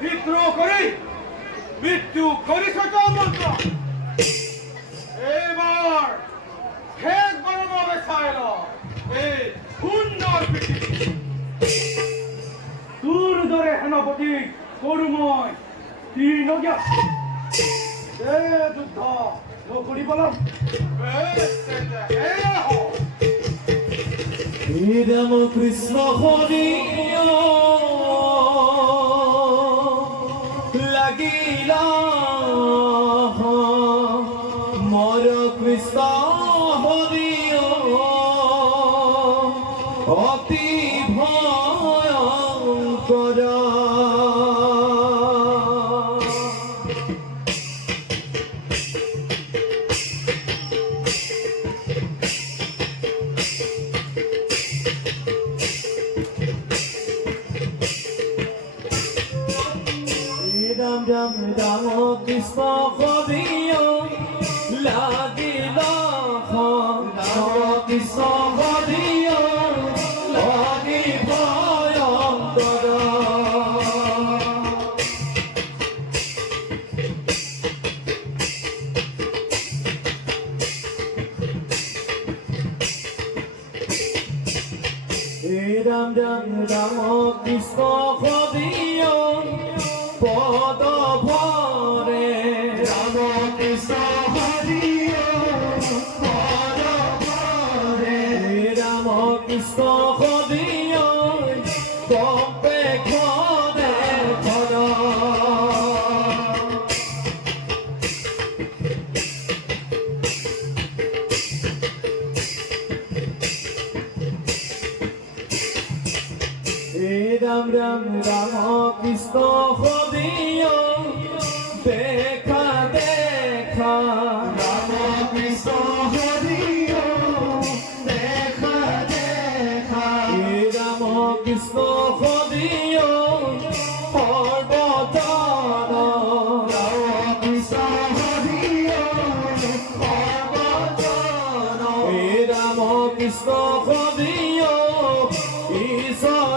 বিদ্রোহ করি মৃত্যু করি সকল মন্ত্র এবার শেষ বানাবে ছাইল এই সুন্দর পৃথিবী দূর ধরে সেনাপতি করুময় তিন এ যুদ্ধ নকরি বলম রাম কৃষ্ণ হরি লাগিলা মর কৃষ্ণ হরি অতি ভয়ঙ্কর রাম রাম রাম কৃষ্ণ হরি লাগিল রাম কৃষ্ণ হরি লাগি ভয়ঙ্কর রাম রাম রাম কৃষ্ণ হরি পদ ভরে রাম কৃষ্ণ হরি পদ ভরে রাম কৃষ্ণ হরি কম্পে ঘরে ঘর রাম রাম রাম কৃষ্ণ হরি দেখা দেখা রাম কৃষ্ণ হরি দেখা দেখা রাম কৃষ্ণ হরি সর্বজন রাম কৃষ্ণ হরি সর্বজন রাম কৃষ্ণ হরি ঈশ্বর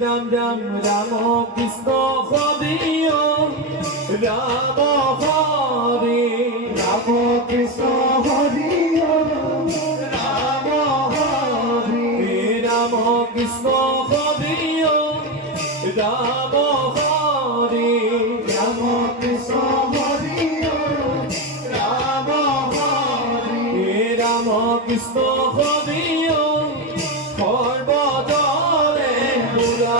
রাম রাম রাম কৃষ্ণ হরি রাম হরি রাম কৃষ্ণ হরি রাম হরি রাম কৃষ্ণ হরি রাম হরি রাম কৃষ্ণ হরি রাম হরি রাম কৃষ্ণ হরি সর্বজনে পুরা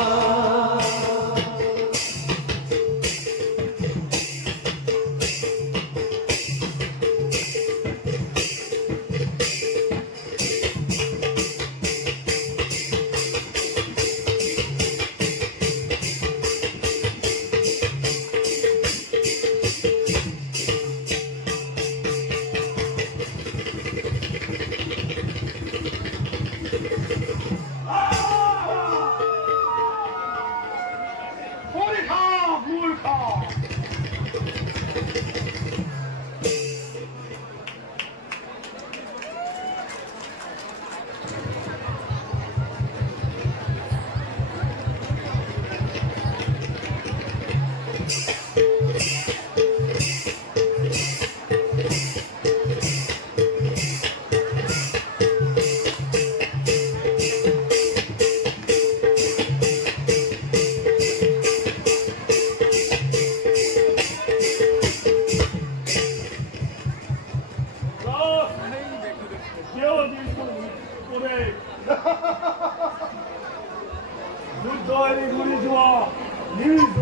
যুদ্ধ ঘুরে যাওয়া নিউজ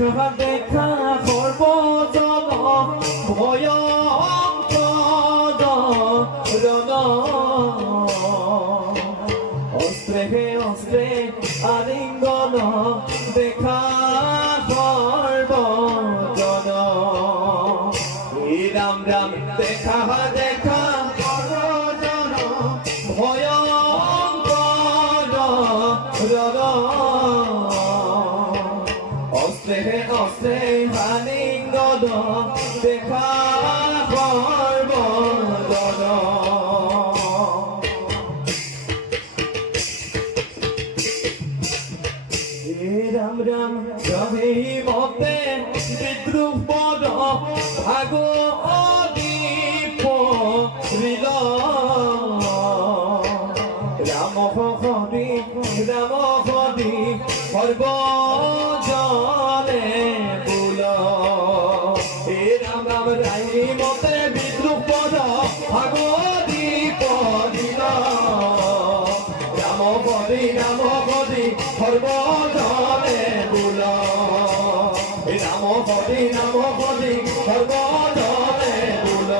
দেখা দেখা সর্বজন ভয়ঙ্কর রণ অস্ত্রে অস্ত্রে আলিঙ্গন দেখা সর্বজন রাম রাম দেখা দেখা সর্বজন ভয়ঙ্কর রণ অস্ত্রে অস্ত্রে আলিঙ্গন দেখা সর্বজন রাম রাম রবি মতে বিদ্রুপ পদ ভাগ অদীপ রিল রাম হরি সর্বজনে বুল হে রাম রাম রাই মতে বিদ্রুপ পদ ভাগ অদীপ রিল রাম হরি সর্বজনে বুল রাম হরি সর্বজনে বুল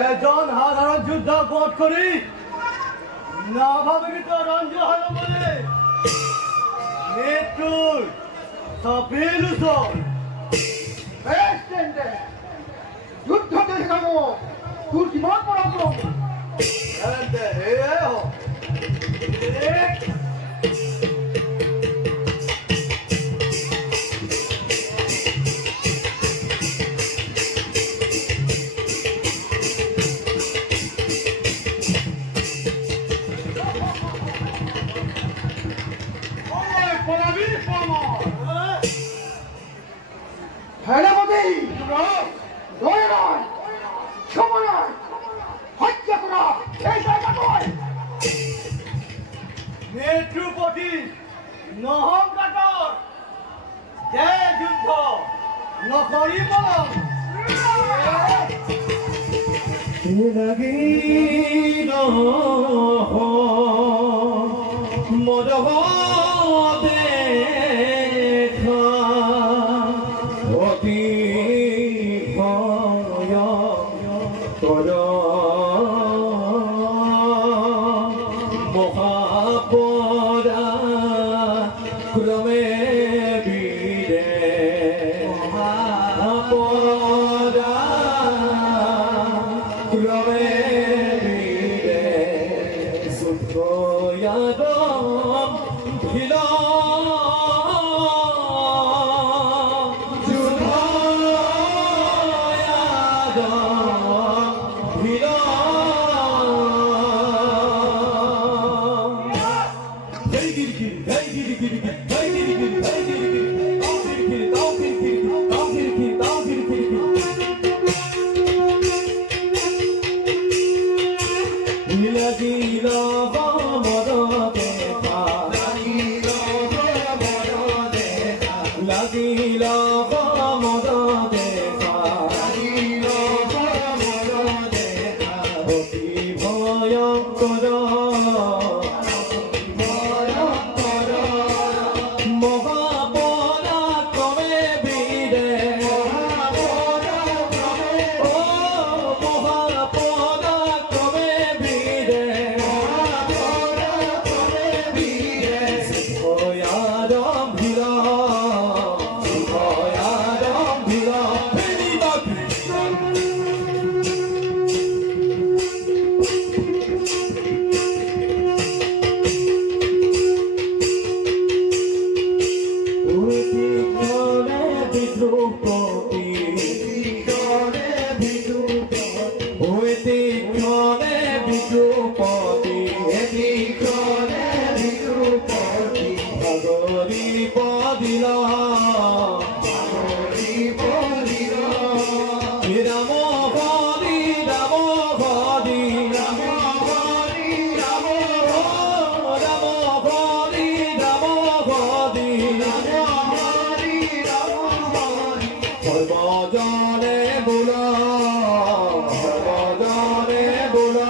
এজন সাধারণ যুদ্ধ বধ করি নাভাবিত রঞ্জ হল বলে মৃত্যুর সফল যুদ্ধ দেখে গেল তোর জীবন পরাক্রম হেলেমতি দয়া নয় সময় নয় হত্যা করা এই জায়গা নয় মৃত্যুপতি নহংকাটৰ যে যুদ্ধ নকৰি বলম লাগিল মদহ দেখা অতি ভয়ঙ্কৰ মহাপৰা ক্ৰমে বীৰে মহাপৰা ক্ৰমে বীৰে সুখয়াদম ভিল সর্বজনে বোলা সর্বজনে বোলা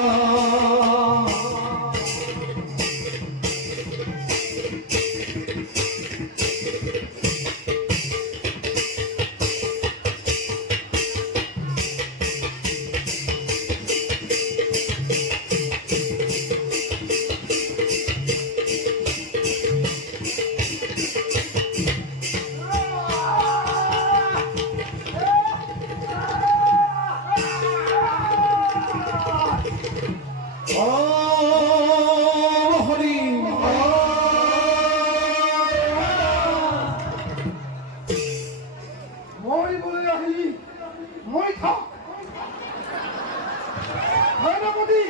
মই বলে আহিলি মই থাক সেনাপতি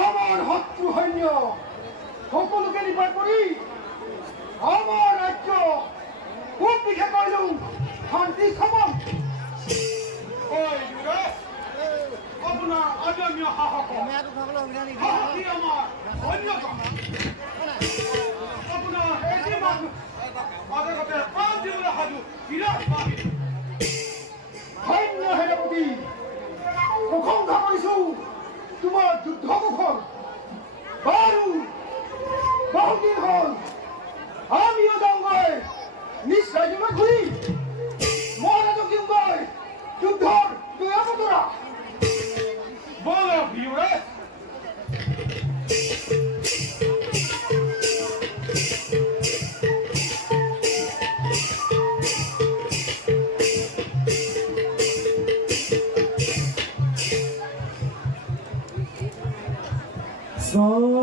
আমার শত্রু সৈন্য সকলোকে নিপাত কৰি আমাৰ ৰাজ্য খুব বিশেষ কৰিলো শান্তি স্থাপন ঐ যুৱৰাজ, আপোনাৰ অদম্য সাহস সাহসী আমাৰ অন্যতম। আপোনাৰ এটি মানুহ আগতে প্ৰাণ দিবলৈ সাজু বিৰাট বাহিনী। সৈন্য সেনাপতি প্ৰশংসা কৰিছো তোমাৰ যুদ্ধ কৌশল বাৰু বহুদিন হ'ল আমিও যাওঁগৈ নিজ ৰাজ্যলৈ ঘূৰি মহাৰাজক দিওঁগৈ যুদ্ধৰ দয়া বতৰা বলক যুৱৰাজ। So